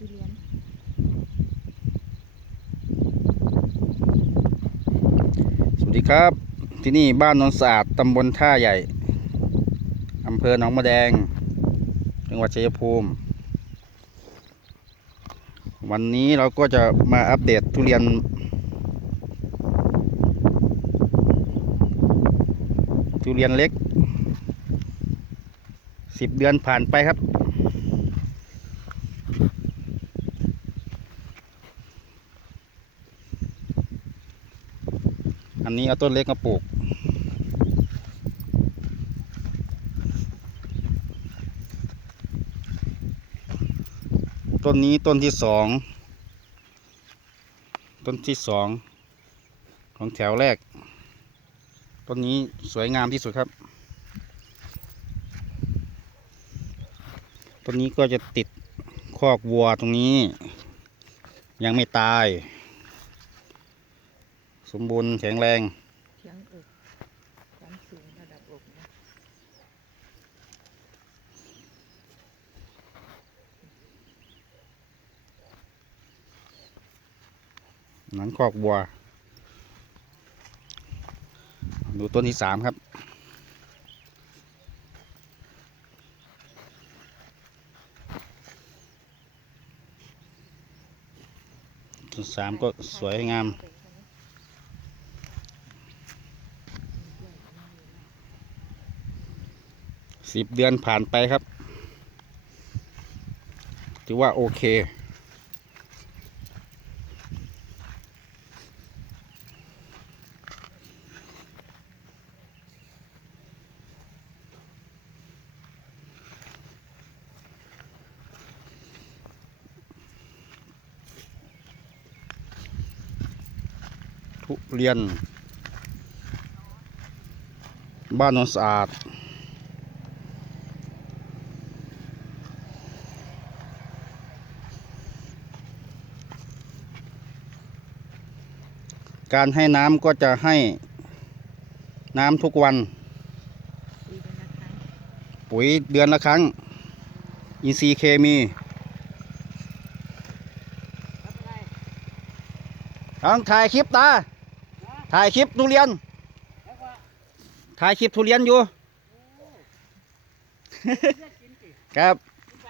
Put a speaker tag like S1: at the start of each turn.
S1: ทุเรียน
S2: สวัสดีครับ ที่นี่บ้านนนสะอาดตำบลท่าใหญ่อำเภอหนองมะแดง จังหวัดชัยภูมิ วันนี้เราก็จะมาอัปเดตทุเรียน ทุเรียนเล็กสิบเดือนผ่านไปครับ อันนี้เอาต้นเล็กมาปลูก ต้นนี้ต้นที่สอง ต้นที่สอง ของแถวแรก ต้นนี้สวยงามที่สุดครับ ต้นนี้ก็จะติดคอกวัวตรงนี้ ยังไม่ตาย สมบูรณ์แข็งแรง
S1: เชียงอกความสูงระดับอกนะ
S2: หนังคอกวัว ดูต้นที่สามครับต้นสามก็สวยงาม สิบเดือนผ่านไปครับ ถือว่าโอเค ทุเรียน บ้านโนนสะอาด การให้น้ำก็จะให้น้ำทุกวัน ปุ๋ยเดือนละครั้ง อินทรีย์เคมีต้องถ่ายคลิปตา ถ่ายคลิปทุเรียน ถ่ายคลิปทุเรียนอยู่ ครับ